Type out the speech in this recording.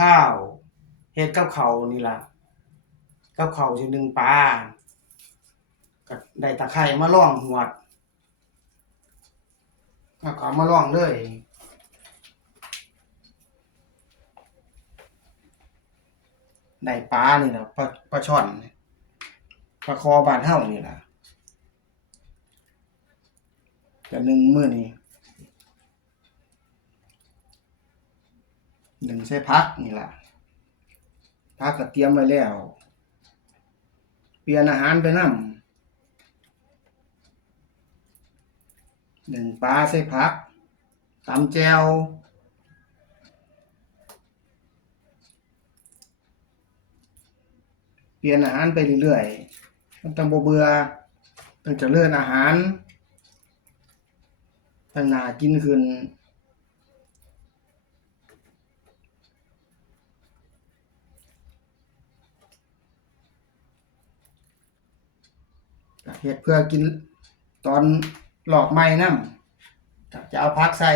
ข้าวเฮ็ดกับข้าวนี่ล่ะกับข้าวสิหนึ่งปลาก็ได้ตะไคร้มาลองหวดแล้วก็เอามาลองเลยได้ปลานี่ล่ะปลาช่อนปลาคอบ้านเฮานี่ล่ะก็นึ่งมื้อนี้นึ่งใส่ผักนี่ล่ะผักก็เตรียมไว้แล้วเปลี่ยนอาหารไปนำนึ่งปลาใส่ผักตำแจ่วเปลี่ยนอาหารไปเรื่อยๆมันจั่งบ่เบื่อจั่งเจริญอาหารจั่งน่ากินขึ้นก็เฮ็ดเพื่อกินตอนรอบใหม่นำก็จะเอาผักใส่